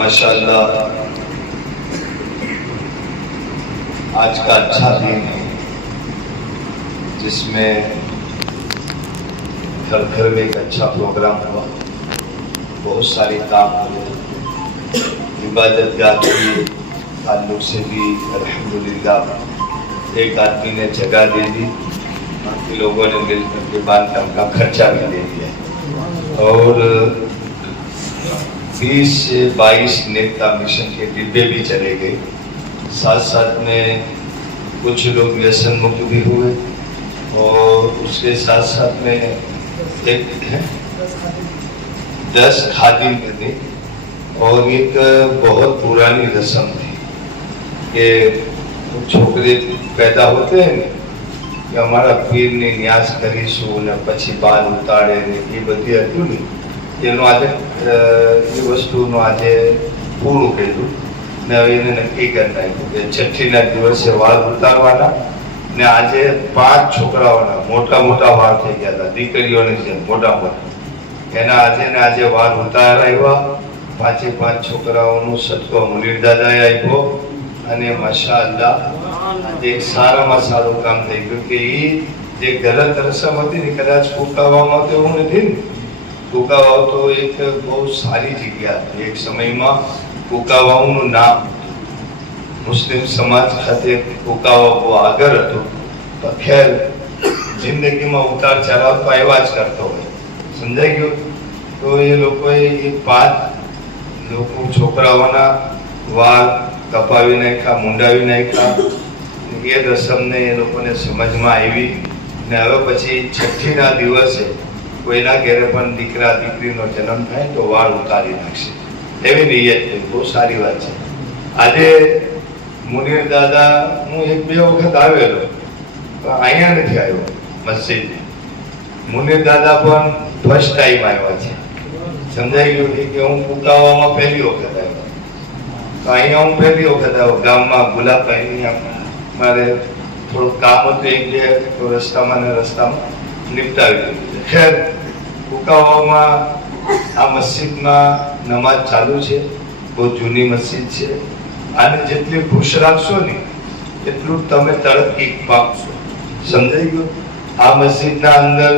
माशाअल्लाह, आज का अच्छा दिन है जिसमें घर घर में एक अच्छा प्रोग्राम हुआ, बहुत सारे काम हुए, इबादत गाह के ताल्लुक से भी अल्हम्दुलिल्लाह एक आदमी ने जगह दे दी, बाकी लोगों ने मिलकर के बांधकाम का खर्चा भी दे दिया और 20 से 22 नेता मिशन के डिब्बे भी चले गए। साथ साथ में कुछ लोग व्यसन मुक्त भी हुए और उसके साथ साथ में एक 10 खादिम थे और एक बहुत पुरानी रस्म थी कि छोकरे पैदा होते हैं कि हमारा पीर ने न्यास करीशू ने पछी बाल उतारे ने ये बધી હતું ને એનું આજે એ વસ્તુનું આજે પૂરું કર્યું ને હવે એને નક્કી કરી નાખ્યું કે છઠ્ઠીના દિવસે વાળ ઉતારવાના ને આજે 5 છોકરાઓના મોટા મોટા વાળ થઈ ગયા હતા, દીકરીઓની જેમ મોટા મોટા, એના આજે ને આજે વાળ ઉતારાવ્યા, 5 છોકરાઓનું સદકો મુનીર દાદાએ આપ્યો અને માશાઅલ્લાહ આજે એક સારામાં સારું કામ થઈ ગયું કે એ જે ગલત રસમ હતી ને કદાચ ફૂંકાવામાં તો એવું નથી ને, ફૂંકાવાવ તો એક બહુ સારી જગ્યા હતી, એક સમયમાં ફૂંકાવાવનું નામ મુસ્લિમ સમાજ ખાતે ફૂંકાવાવ બહુ આગળ હતો, તો ખેર જિંદગીમાં ઉતાર ચઢાવ તો આવ્યા જ કરતો હોય, સમજાઈ ગયું? તો એ લોકોએ એ 5 લોકો છોકરાઓના વાળ કપાવી નાખ્યા, મુંડાવી નાખ્યા, એ રસમને એ લોકોને સમજમાં આવી ને હવે પછી છઠ્ઠીના દિવસે કોઈના ઘરે પણ દીકરા દીકરીનો જન્મ થાય તો વાળ ઉતારી નાખશે એવી નિયત છે, બહુ સારી વાત છે। આજે મુનીર દાદા હું 1-2 વખત આવેલો પણ અહીંયા નથી આવ્યો મસ્જિદ, મુનીર દાદા પણ ફર્સ્ટ ટાઈમ આવ્યા છે, સમજાઈ ગયું કે હું ફૂંકાવામાં પહેલી વખત આવ્યો, તો અહીંયા હું પહેલી વખત આવ્યો ગામમાં ગુલાબભાઈની મારે થોડું કામ હતું, 1-2 તો રસ્તામાં નિપટાવી દીધું। ખેર ફૂંકાવામાં આ મસ્જિદમાં નમાજ ચાલુ છે, બહુ જૂની મસ્જિદ છે, આને જેટલી ખુશ રાખશો ને એટલું તમે તરક્કી પામશો, સમજાઈ ગયું? આ મસ્જિદના અંદર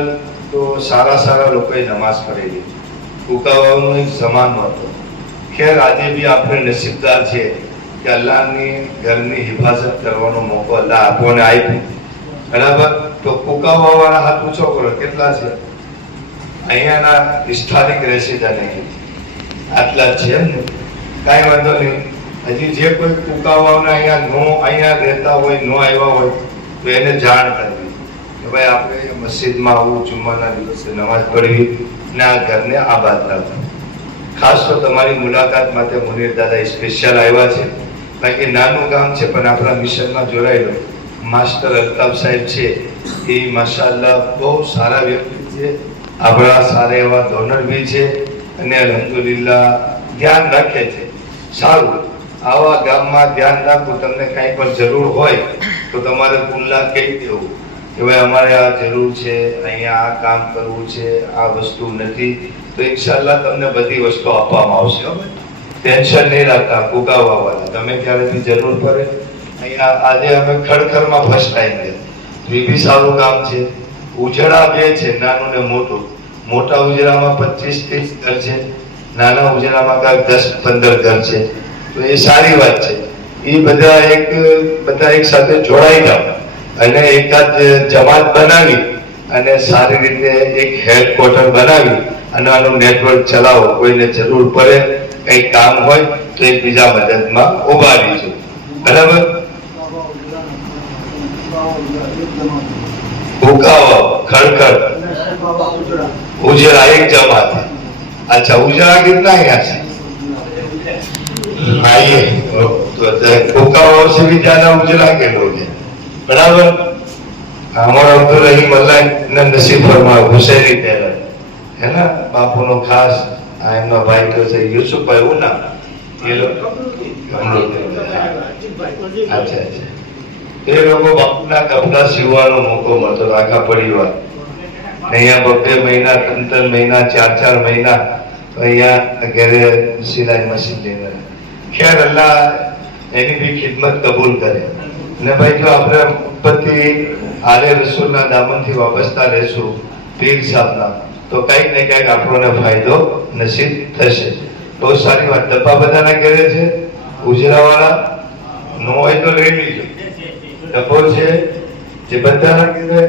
તો સારા સારા લોકોએ નમાઝ પઢેલી, ફૂંકાવાનો એક જમાનો હતો। ખેર આજે બી આપણે નસીબદાર છે કે અલ્લાહની ઘરની હિફાજત કરવાનો મોકો અલ્લાહ આપણને આપ્યો, બરાબર? તો ફૂંકાવાવાળા હાથ ઊંચો કરો, કેટલા છે? અહીંયાના સ્થાનિક રેસિડન્ટ નહીં, આટલા જ છે ને, કાંઈ વાંધો નહીં। હજી જે કોઈ ફૂંકાવાના અહીંયા રહેતા હોય, ન આવ્યા હોય તો એને જાણ કરવી કે ભાઈ આપણે મસ્જિદમાં આવું, જુમ્માના દિવસે નમાઝ પઢવી ને આ ઘરને આબાદ રાખવું। ખાસ તો તમારી મુલાકાત માટે મુનીર દાદા સ્પેશિયલ આવ્યા છે, બાકી નાનું ગામ છે પણ આપણા મિશનમાં જોડાયેલો માસ્ટર અલ્તાફ સાહેબ છે, એ માશાઅલ્લાહ બહુ સારા વ્યક્તિ છે, આપણા સારા એવા ડોનર બી છે અને અલ્હમ્દુલિલ્લાહ ધ્યાન રાખે છે, સારું। આવા ગામમાં ધ્યાન રાખવું, તમને કાંઈ પણ જરૂર હોય તો તમારે પુલ્લા કહી દેવું કે ભાઈ અમારે આ જરૂર છે, અહીંયા આ કામ કરવું છે, આ વસ્તુ નથી, તો ઇન્શાઅલ્લાહ તમને બધી વસ્તુ આપવામાં આવશે, ટેન્શન નહીં રાખતા। ફૂંકાવાવાળા તમે ક્યારે બી જરૂર પડે અહીંયા, આજે અમે ખડખરમાં ફર્સ્ટ ટાઈમ છે, એ બી સારું કામ છે। ઉજળા 2 છે, નાનું ને મોટું, મોટા ઉજળામાં 25-30 ઘર છે, નાના ઉજળામાં 10-15 ઘર છે, તો એ સારી વાત છે। એ બધા એક સાથે જોડાઈ જાઓ અને એકાદ જમાત બનાવી અને સારી રીતે એક હેડક્વાર્ટર બનાવી અને આનું નેટવર્ક ચલાવો, કોઈને જરૂર પડે, કંઈ કામ હોય તો એકબીજા મદદમાં ઊભા રહીજો, બરાબર? फूंकावाव, खड़खड़, उजड़ा एक जमात है। अच्छा, उजड़ा कितना है यहाँ से? आइए, तो फूंकावाव से भी ज्यादा उजड़ा के लोग हैं, बराबर? हमारा अब्दुल रहीम अल्लाह ने नसीब फरमाया, हुसैनी टेलर है ना, बापू नो खास एमना भाई तो से यूसुफ भाई ना, ये लोग हम लोग अच्छा अच्छा એ લોકો બાપુના કપડા સીવવાનો મોકો મળતો આખા પરિવાર. અહીંયા 2 મહિના 3 મહિના 4 મહિના અહીંયા ઘરે સિલાઈ મશીન લઈને. ખેર અલ્લાહ એની બી ખિદમત કબૂલ કરે. ને ભાઈ જો આપણે ઉત્પત્તિ આલે રસૂલના દામનથી વાપસતા રહેશું પીર સાહેબના, તો કંઈક ને કંઈક આપણને ફાયદો નસીબ થશે. બહુ સારી વાત. ડબ્બા બધાના ઘરે છે? ઉજરાવાળા નો હોય તો લઈ લીજો. ડબ્બો છે જે બધાના ઘરે,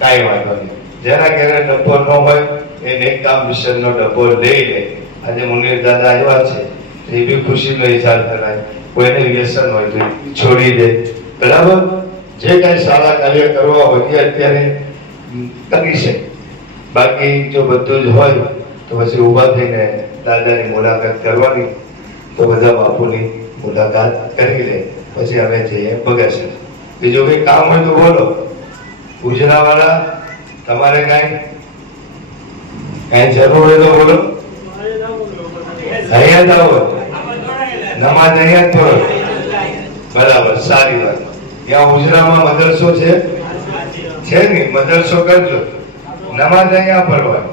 કાંઈ વાંધો નહીં. જેના ઘરે ડબ્બો ન હોય એ નેક કામ મિશનનો ડબ્બો લઈ લે. આજે મુનીર દાદા આવ્યા છે, એ બી ખુશીનો ઇઝહાર કરાય. કોઈને વ્યસન હોય તો છોડી દે, બરાબર. જે કાંઈ સારા કાર્ય કરવા હોય અત્યારે કરી શકે. બાકી જો બધું જ હોય તો પછી ઊભા થઈને દાદાની મુલાકાત કરવાની, તો બધા બાપુની મુલાકાત કરી લે. પછી અમે જઈએ બગસર. બીજું કંઈ કામ હોય તો બોલો. ગુજરાવાળા તમારે કાંઈ જરૂર હોય તો બોલો. અહીંયા આવો, નમાજ અહીંયા જ પડો. બરાબર, સારી વાત. ત્યાં ઉજરામાં મદરસો છે ને? મદરસો કરજો. નમાજ અહીંયા પડવાની.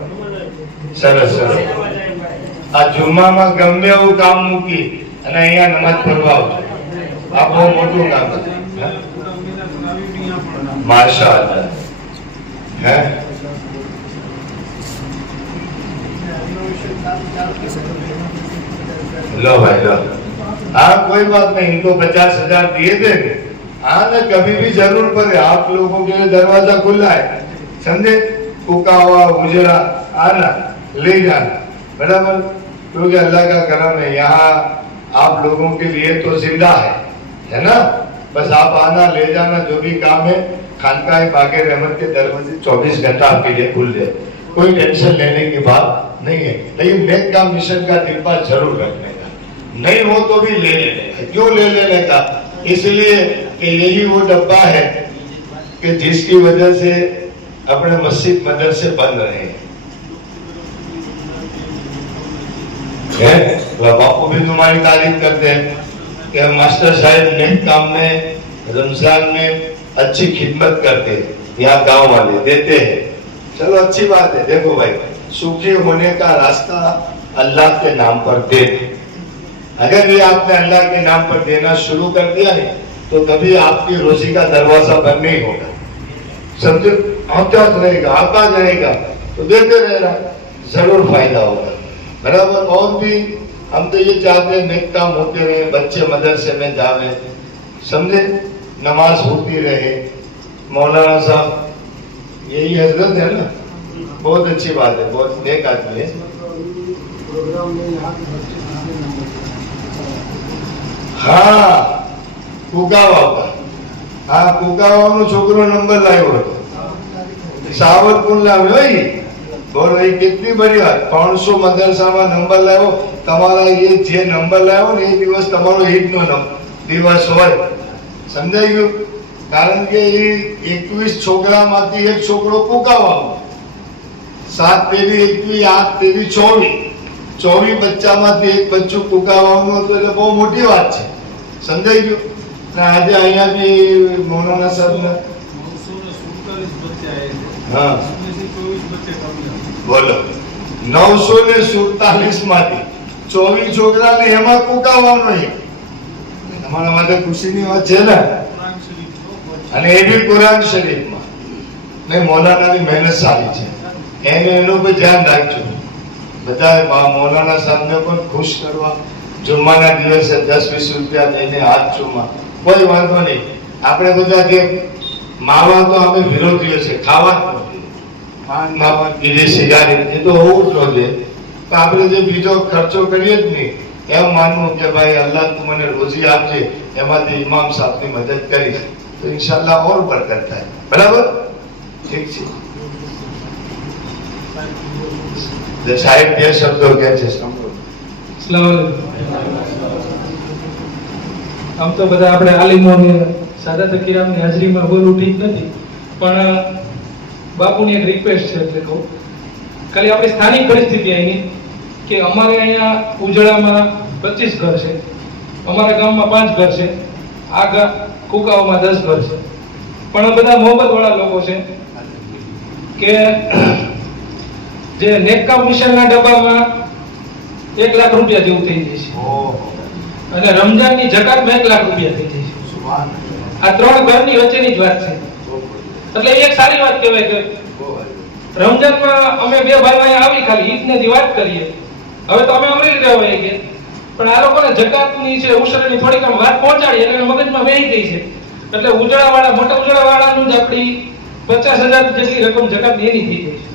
સરસ સરસ. આ જુમ્મામાં ગમે એવું કામ મૂકી અને અહીંયા નમાજ પડવા આવજો. આ બહુ મોટું કામ છે. માશાઅલ્લાહ. હે लो भाई लो. हाँ कोई बात नहीं, इनको 50,000 दिए देंगे. हाँ ना, कभी भी जरूर पड़े आप लोगों के लिए दरवाजा खुला है, समझे. कुका हुआ उजरा आना ले जाना, बराबर. क्योंकि अल्लाह का करम है, यहाँ आप लोगों के लिए तो जिंदा है ना. बस आप आना ले जाना, जो भी काम है. खानकाह बागे रहमत के दरवाजे 24 घंटा आपके लिए खुल जाए. कोई टेंशन लेने की बात नहीं है. लेकिन नेक काम मिशन का डिब्बा जरूर रखने का. नहीं हो तो भी ले लेने का. क्यों ले लेने का? इसलिए कि यही वो डब्बा है कि जिसकी वजह से अपने मस्जिद मदरसे बंद रहे हैं. बापू भी तुम्हारी तारीफ करते हैं कि मास्टर साहब नेक काम में रमजान में अच्छी खिदमत करते हैं. यहाँ गांव वाले देते हैं. चलो अच्छी बात है. देखो भाई, सुखी होने का रास्ता अल्लाह के नाम पर दे. अगर ये आपने अल्लाह के नाम पर देना शुरू कर दिया है तो कभी आपकी रोजी का दरवाजा बंद नहीं होगा. समझो, आता रहेगा तो देते रहना, जरूर फायदा होगा. बराबर. और भी हम तो ये चाहते हैं नेक काम होते रहे, बच्चे मदरसे में जावे, समझे, नमाज होती रहे. मौलाना साहब यही हजरत है ना, बहुत अच्छी बात है, बहुत नेक आदमी है. हाँ કુકાવા. હા, કુકાવાનો છોકરો નંબર લાવ્યો હતો, સાવરકુંડ લાવ્યો. બોલો, એ કેટલી બડી વાત. 500 મદરસામાં નંબર લાવ્યો. તમારા એ જે નંબર લાવ્યો ને એ દિવસ તમારો ઈદનો દિવસ હોય. સમજાઈ ગયું? કારણ કે એ 21 છોકરામાંથી એક છોકરો કુકાવાનો. 7 તેરી 21, 8 તેરી 24. 24 બચ્ચામાંથી એક બચ્ચું કુકાવાનું હતું, એટલે બહુ મોટી વાત છે. સમજાઈ ગયું? આજે અહીંયા બી મૌલાના સાહેબ, હા બોલો, 947 માંથી 24 છોકરાને એમાં કુકાવાનો. તમારા માટે ખુશીની વાત છે ને. અને એ બી કુરાન શરીફમાં. નહીં, મૌલાનાની મહેનત સારી છે. એનું પણ ધ્યાન રાખજો. બધા મૌલાના સાહેબને પણ ખુશ કરવા જુમ્માના દિવસે 10-20 રૂપિયા લઈને હાથ ચૂમા, કોઈ વાંધો નહીં. આપણે બધા જે માવા તો અમે વિરોધીઓ છે, ખાવા પાન માવા બીજી સિગારેટ એ તો હોવું જ જોઈએ. તો આપણે જે બીજો ખર્ચો કરીએ જ નહીં, એમ માનવું કે ભાઈ અલ્લાહ તું મને રોજી આપજે, એમાંથી ઇમામ સાહેબની મદદ કરીશ તો ઇન્શાલ્લાહ ઓર બરકત થાય. બરાબર? ઠીક છે. સાહેબ બે શબ્દો કહે છે, સાંભળો. આમ તો બધા આપણે આલિમોને સાદા કિરામની હાજરીમાં બોલવું ઠીક નથી, પણ બાપુની એક રિક્વેસ્ટ છે એટલે કહું. ખાલી આપણી સ્થાનિક પરિસ્થિતિ અહીંની કે અમારે અહીંયા ઉજળામાં 25 ઘર છે, અમારા ગામમાં 5 ઘર છે, આ કુકાઓમાં 10 ઘર છે, પણ બધા મોહબ્બત વાળા લોકો છે કે જે નેકકામ મિશનના ડબ્બામાં 1 લાખ રૂપિયા જેવું થઈ જાય છે અને રમજાનની જકાતમાં 1 લાખ રૂપિયા થઈ જાય છે. આ 3 ઘરની વચ્ચેની જ વાત છે. એટલે એ એક સારી વાત કહેવાય કે રમજાનમાં અમે 2 ભાઈ અહીંયા આવી ખાલી ઈદની વાત કરીએ. હવે તો અમે અમરેલી રહેવા હોય કે પણ આ લોકોને જકાતની છે ઉશરની થોડીક આમ વાત પહોંચાડી એટલે મગજમાં બેહી ગઈ છે. એટલે ઉજળાવાળા મોટા ઉજળાવાળાનું જ આપણી 50,000 જેટલી રકમ જકાતની એની થઈ ગઈ છે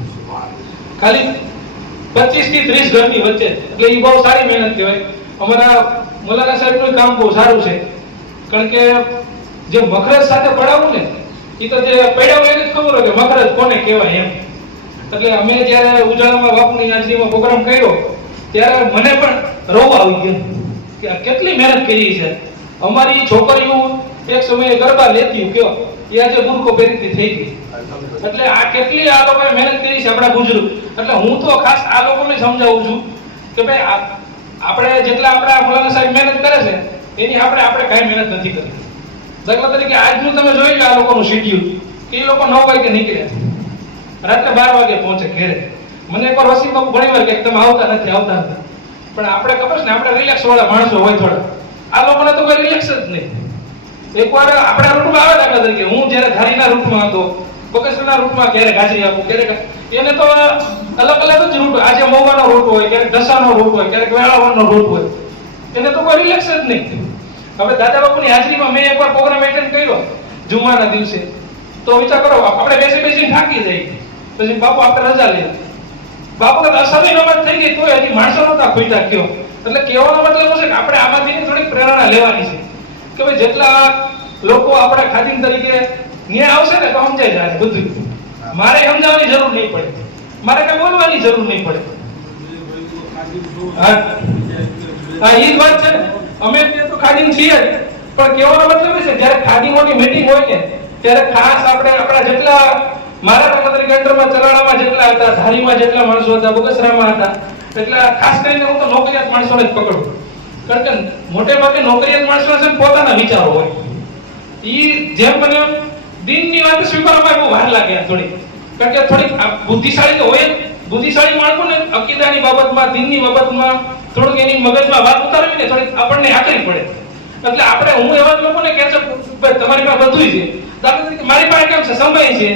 ખાલી 25 થી 30 ઘરની વચ્ચે. એટલે એ બહુ સારી મહેનત કહેવાય. અમારા મોલાના સાહેબનું કામ બહુ સારું છે, કારણ કે જે મખરજ સાથે પડાવવું ને એ તો જે પડાવું એને જ ખબર હોય કે મખરજ કોને કહેવાય એમ. એટલે અમે જ્યારે ઉજાળામાં બાપુની હાજરીમાં પ્રોગ્રામ કર્યો ત્યારે મને પણ રોવા આવી ગયું કે કેટલી મહેનત કરી છે. અમારી છોકરીઓ એક સમયે ગરબા લેતી કયો એ આજે બુરકો પહેરીથી થઈ ગઈ. એટલે આ કેટલી આ લોકોએ મહેનત કરી છે આપણા બુજુર્ગ. એટલે હું તો ખાસ આ લોકોને સમજાવું છું કે ભાઈ આપણે જેટલા આપણા મોલાના સાહેબ મહેનત કરે છે એની આપણે કાંઈ મહેનત નથી કરી. દાખલા તરીકે આજનું તમે જોઈ લો આ લોકોનું શેડ્યુલ કે એ લોકો 9 વાગે નીકળ્યા, રાત્રે 12 વાગે પહોંચે ઘરે. મને એકવાર વસીમ બાપુ ઘણી વાર કે તમે આવતા નથી. પણ આપણે ખબર છે ને આપણે રિલેક્સ વાળા માણસો હોય થોડા, આ લોકોને તો કોઈ રિલેક્સ જ નહીં. એકવાર આપણા રૂટમાં આવે દાખલા તરીકે હું જ્યારે ધારીના રૂટમાં હતો, બગસરાના રૂટમાં ક્યારેક હાજરી આપું, ક્યારેક એને તો અલગ અલગ જ રૂટ. આજે મહુવાનો રૂટ હોય, ક્યારેક ઢસાનો રૂટ હોય, ક્યારેક વેળાવળનો રૂટ હોય, એને તો કોઈ રિલેક્સ જ નહીં. હવે દાદા બાપુની હાજરીમાં મેં એકવાર પ્રોગ્રામ એટેન્ડ કર્યો જુમ્માના દિવસે, તો વિચાર કરો આપણે બેસી થાકી જઈએ, પછી બાપુ આપણે રજા લઈએ. બાપુને અસરની નમાજ થઈ ગઈ તોય હજી માણસો નતા ખોઈતા કયો. એટલે કહેવાનો મતલબ છે કે આપણે આમાંથી થોડીક પ્રેરણા લેવાની છે કે ભાઈ જેટલા લોકો આપણે ખાદિમ તરીકે ન્યાય આવશે ને તો સમજાઈ જાય બધું. મારે સમજાવવાની જરૂર નહીં પડે, મારે કઈ બોલવાની જરૂર નહીં પડે. હા એ જ વાત છે ને, અમે તો ખાદિમ છીએ જ, પણ કહેવાનો મતલબ છે જ્યારે ખાદિમોની મીટિંગ હોય ને ત્યારે ખાસ આપણે આપણા જેટલા મારા દાખલા તરીકે અંડરમાં ચલાડામાં જેટલા હતા, ધારીમાં જેટલા માણસો હતા, બગસરામાં હતા, એટલે ખાસ કરીને હું તો નોકરિયાત માણસોને જ પકડું. કારણ કે મોટે ભાગે નોકરિયાત માણસોના છે પોતાના વિચારો હોય. ઈ જેમ મને દિનની વાત સ્વીકારવામાં બહુ વાર લાગે થોડી, કારણ કે થોડીક બુદ્ધિશાળી તો હોય. બુદ્ધિશાળી માણસોને અકીદાની બાબતમાં, દિનની બાબતમાં થોડુંક એની મગજમાં વાત ઉતારવી ને થોડીક આપણને આકરી પડે. એટલે આપણે હું એવા લોકોને કહે છે ભાઈ તમારી પાસે બધું છે. દાખલા તરીકે મારી પાસે કેમ છે, સમય છે,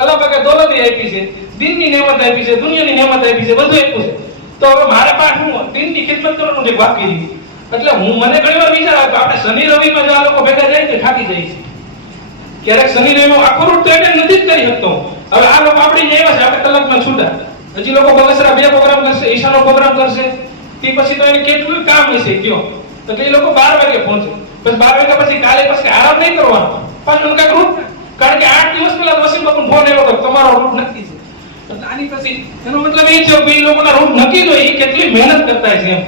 અલ્લાહ પાકે દોલત આપી છે, દિનની નેમત આપી છે, દુનિયાની નેમત આપી છે, બધું આપ્યું છે. તો હવે મારે પાસે હું દિનની ખિદમત કરવાનું છે બાકી રહી. એટલે હું મને ઘણી વાર વિચાર આવ્યો આપણે શનિ રવિમાં જો આ લોકો ભેગા જાય તો થાકી જાય છે. ક્યારેક શનિ રવિમાં આખો રૂટ તો એટેન્ડ નથી જ કરી શકતો. હવે આ લોકો આપણી આવ્યા છે, આપણે કલાકમાં છૂટા. હજી લોકો બગસરા 2 પ્રોગ્રામ કરશે, ઈશાનો પ્રોગ્રામ કરશે, તે પછી તો એને કેટલું કામ હશે કયો. એટલે એ લોકો 12 વાગે પહોંચે, પછી 12 વાગ્યા પછી કાલે પછી આરામ નહીં કરવાનો, પાછું કઈક રૂટ. કારણ કે 8 દિવસ પહેલા વસીમ બાપુનો ફોન આવ્યો હતો તમારો રૂટ નક્કી છે. એટલે આની પછી એનો મતલબ એ છે કે એ લોકોના રૂટ નક્કી હોય એ કેટલી મહેનત કરતા છે એમ.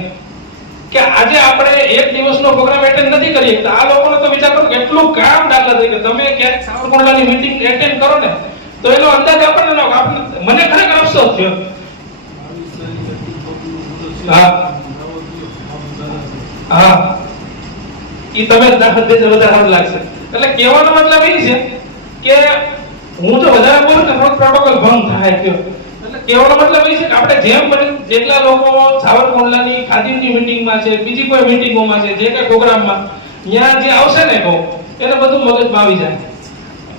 કે આજે આપણે એક દિવસનો પ્રોગ્રામ એટેન્ડ નથી કરી શકતા. આ લોકોને તો વિચાર કરો કેટલું કામ. દાખલા તરીકે તમે ક્યારેક સાવરકુંડલાની મીટિંગ એટેન્ડ કરો ને તો એનો અંદાજ આપણને મને ખરેખર અફસોસ થયો. હા ઈ તમે દાખલ દેજો વધારે સારું લાગશે. એટલે કહેવાનો મતલબ એ છે કે હું જો વધારે બોલું ને થોડું પ્રોટોકોલ ભંગ થાય કયો. એટલે કહેવાનો મતલબ એ છે કે આપણે જેમ બને જેટલા લોકો સાવરકુંડલાની ખાદિમની મીટિંગમાં છે, બીજી કોઈ મીટિંગોમાં છે, જે કઈ પ્રોગ્રામમાં ત્યાં જે આવશે ને કહો એને બધું મગજમાં આવી જાય.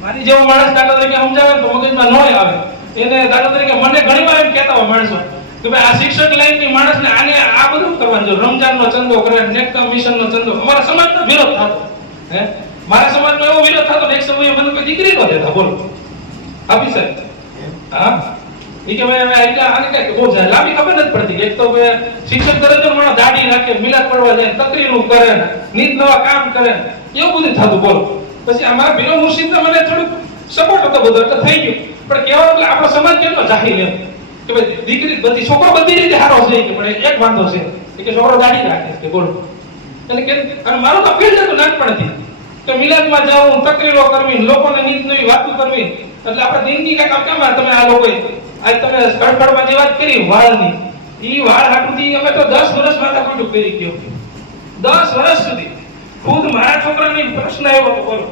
મારી જેવો માણસ દાખલા તરીકે સમજાવે તો મગજમાં ન આવે. એને દાખલા તરીકે મને ઘણી વાર એમ કહેતા હોય માણસો કે ભાઈ આ શિક્ષક લાઈનની માણસને આને આ બધું કરવાનું છે, રમજાનનો ચંદો કરે, નેકકામ મિશનનો ચંદો. અમારા સમાજનો વિરોધ થતો. મારા સમાજમાં એવો વિરોધ થતો ને એક સમયે મને કોઈ દીકરી ન દેતા. બોલો આપી સાહેબ. હા ઈ કે ભાઈ હવે આને કઈ બહુ લાંબી ખબર નથી પડતી. એક તો શિક્ષક દરજ્જો માણસ દાઢી રાખે, મિલાદ પડવા જાય, તકરીરું કરે, નીત નવા કામ કરે, એવું બધું થતું. બોલો પછી અમારા ભીરો મુર્શિદને મને થોડુંક સપોર્ટ હતો બધો એટલે થઈ ગયું. પણ કહેવાય એટલે આપણો સમાજ કેટલો જાહેર એમ કે ભાઈ દીકરી બધી છોકરો બધી રીતે સારો છે કે પણ એક વાંધો છે કે છોકરો દાઢી રાખે છે. બોલો એટલે કે અને મારું તો ફીલ્ડ હતું નાનપણથી કે મિલાદમાં જાઉં, તકરીરો કરવી, લોકોને નીત નવી વાતો કરવી. એટલે આપણે દિનની કાંઈક કેમ તમે આ લોકોએ આજ તમે સ્થળમાં જે વાત કરી વાળની, ઈ વાળ હાટુથી અમે તો 10 વર્ષ માથા કોટું કરી ગયો. 10 વર્ષ સુધી ખુદ મારા છોકરાને પ્રશ્ન આવ્યો હતો બોલો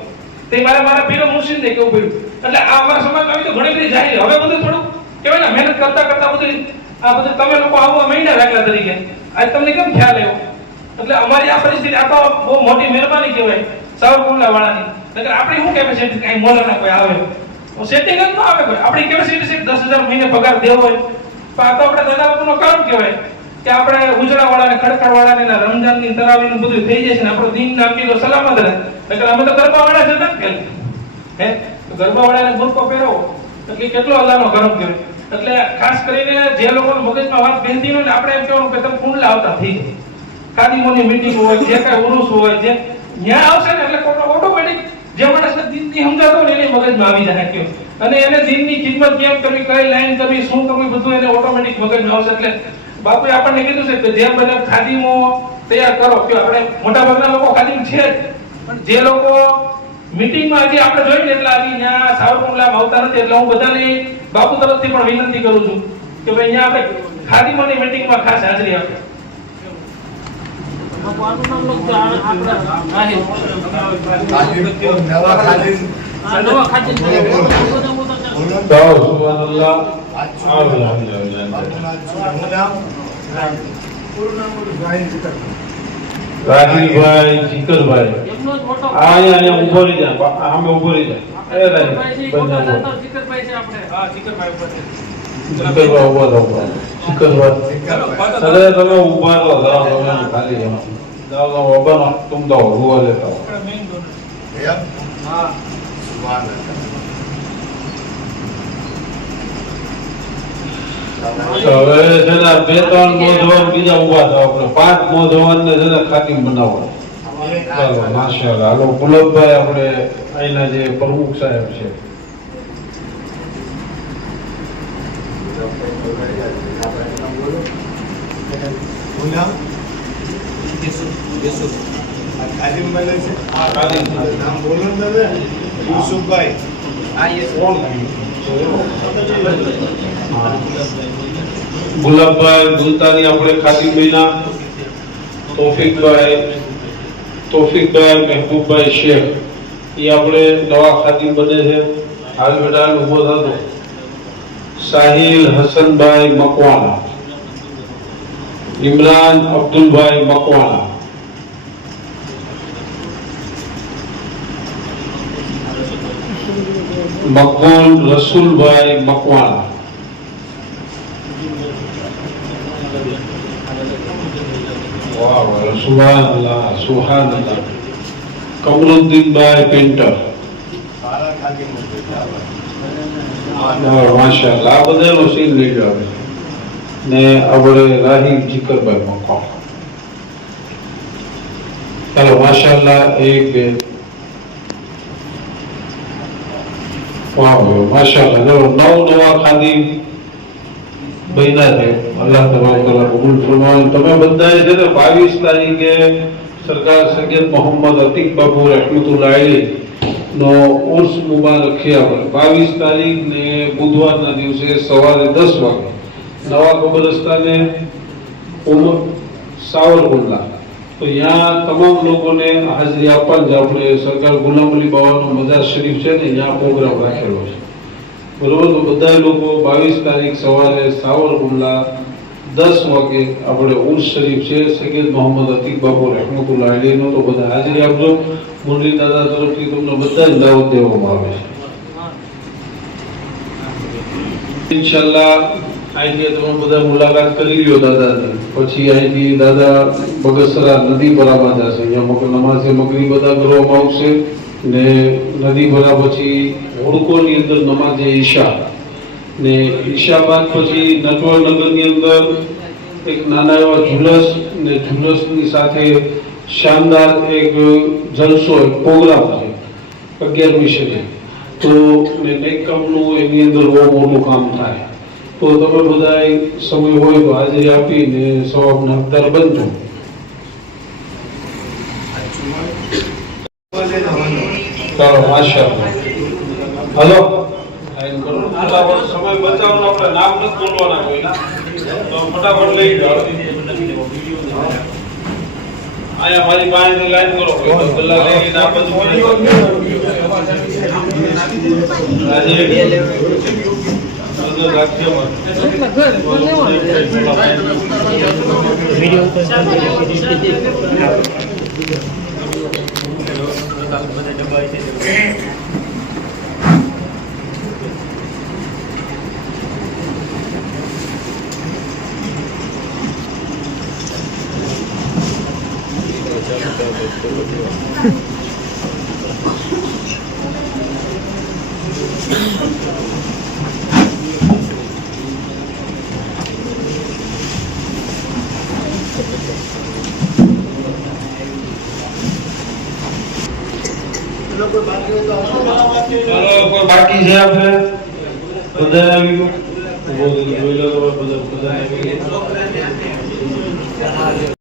તે મારા પીરો મુર્શિદને કેવું પડ્યું એટલે આ અમારા સમાજમાં આવી તો ઘણી બધી જાહેર હવે બધું થોડું કહેવાય ને મહેનત કરતા બધું આ બધું તમે લોકો આવવા માંડ્યા દાખલા તરીકે આજ તમને કેમ ખ્યાલ આવ્યો એટલે અમારી આ પરિસ્થિતિ આ તો બહુ મોટી મહેરબાની કહેવાય સાવરકુંડલા વાળાની નકર આપણી શું કેપેસિટી કઈ મોલાના કોઈ આવે સેટિંગ જ ન આવે કોઈ આપણી કેપેસિટી છે 10,000 મહિને પગાર દેવો હોય પણ આ તો આપણે દાદા બાપુનો કામ કહેવાય કે આપણે ઉજળા વાળાને ખડખડ વાળાને રમજાનની તરાવીનું બધું થઈ જાય છે ને આપણો દીન નામી તો સલામત રહે નકર અમે તો ગરબા વાળા જતા કે હે તો ગરબા વાળાને બુરકો પહેરાવો એટલે કેટલો અલ્લાહનો કરમ કહેવાય એટલે ખાસ કરીને જે લોકોના મગજમાં વાત બેસતી હોય ને આપણે એમ કહેવાનું કે તમે કુંડલા આવતા થઈ જાય ખાદીમોની મીટિંગ હોય જે કાંઈ ઉરુસ હોય જે ન્યા આવશે ને એટલે ઓટોમેટિક જે માણસને દીનની સમજાતો હોય એની મગજમાં આવી જાય કે અને એને દીનની ખિદમત કેમ કરવી કઈ લાઈન કરવી શું કરવું બધું એને ઓટોમેટિક મગજમાં આવશે એટલે બાપુએ આપણને કીધું છે કે જે બને ખાદીમો તૈયાર કરો કે આપણે મોટા ભાગના લોકો ખાદીમ છે જ પણ જે લોકો મીટિંગમાં હજી આપણે જોઈને એટલે આવી ત્યાં સાવરકુંડલામાં આવતા નથી એટલે હું બધાને બાપુ તરફથી પણ વિનંતી કરું છું કે ભાઈ અહીંયા આપણે ખાદીમોની મીટિંગમાં ખાસ હાજરી આપો રાજીભાઈ જીકરભાઈ અહીંયા ઉભો રહી જાય આમે ઉભો રહી જાય જીકરભાઈ ઉભા રહો જીકરભાઈ તમે ઉભા રહો ખાલી जाओ उभा तुम तो हुआ लेता हो હવે છે ને 2-3 મોઢવાન બીજા ઉભા થાવ આપણે 5 મોઢવાન ને છે ને ખાતીમ બનાવો ચાલો માશાઅલ્લાહ હાલો ગુલાબભાઈ આપણે અહીંના જે પ્રમુખ સાહેબ છે ખાદીમ બને છે નામ બોલો ને દાદા યુસુફભાઈ આ યસ કોણ ગુલાબભાઈ ગુલતાની આપણે ખાતીમ મહિના તોફિકભાઈ મહેબૂબભાઈ શેખ એ આપણે નવા ખાતીમ બને છે હાલ બેટા ઉભો થતો સાહિલ હસનભાઈ મકવાણા इमरान अब्दुल भाई मकवाना मकबूल रसूल भाई मकवाना वाह सुभान अल्लाह कमरुद्दीन भाई पेंटर माशाअल्लाह आ बधानो सीन लई जावे ने આપણે રાહી જીકરભાઈ મકામ ચાલો માશાઅલ્લાહ એક બે વાહ માશાઅલ્લાહ નવા ખાદી બન્યા છે અલ્લાહ તબારક કબૂલ ફરમાવે તમે બધાએ છે ને 22 તારીખે સરકાર સૈયદ મોહમ્મદ અતીક બાપુ રહેમતુલ્લાહ અલૈહ નો ઉર્સ મુબારક છે આપણે 22 તારીખ ને બુધવારના દિવસે સવારે 10 વાગે नवा कब्रस्तान सावरकुंडला तो यहाँ तमाम लोगों ने हाजरी आपवा अपने सरकार गुलाम अली बाबा मजार शरीफ है ने यहाँ प्रोग्राम राखेलो है बरोबर तो बधा लोग 22 तारीख सवारे सावरकुंडला 10 वागे अपने उर्स शरीफ है सैयद मोहम्मद अतीक बापू रहमतुल्लाह अलैह नो तो बधा हाजरी आपजो मुरली दादा तरफथी तमने बधा दावत देवामां आवे छे इंशाअल्लाह અહીંથી તમે બધા મુલાકાત કરી લ્યો દાદાની પછી અહીંથી દાદા બગસરા નદી ભરાવા જશે અહીંયા નમાઝે મગરીબ અદા કરવામાં આવશે ને નદી ભરા પછી હોડકોની અંદર નમાઝે ઈશા ને ઈશા બાદ પછી નટવર નગરની અંદર એક નાના એવા ઝુલસ ને ઝુલસની સાથે શાનદાર એક જલસો એક પ્રોગ્રામ છે 11મી સદી તો નેક કામનું એની અંદર બહુ મોટું કામ થાય तो તમે બધા સમય હોય તો હાજરી આપીને સવાબના હકદાર બનજો ચાલો માશાઅલ્લાહ हेलो લાઈન કરો ફટાફટ સમય બચાવવાનો આપણે નામ નથી બોલવાના કોઈના તો ફટાફટ લઈ જાઓ આયા મારી પાસે લાઈન કરો ગલ્લા લઈને આ બધું ચાલો કોઈ બાકી છે આપણે બધા આવી ગયું જોઈ લો બધા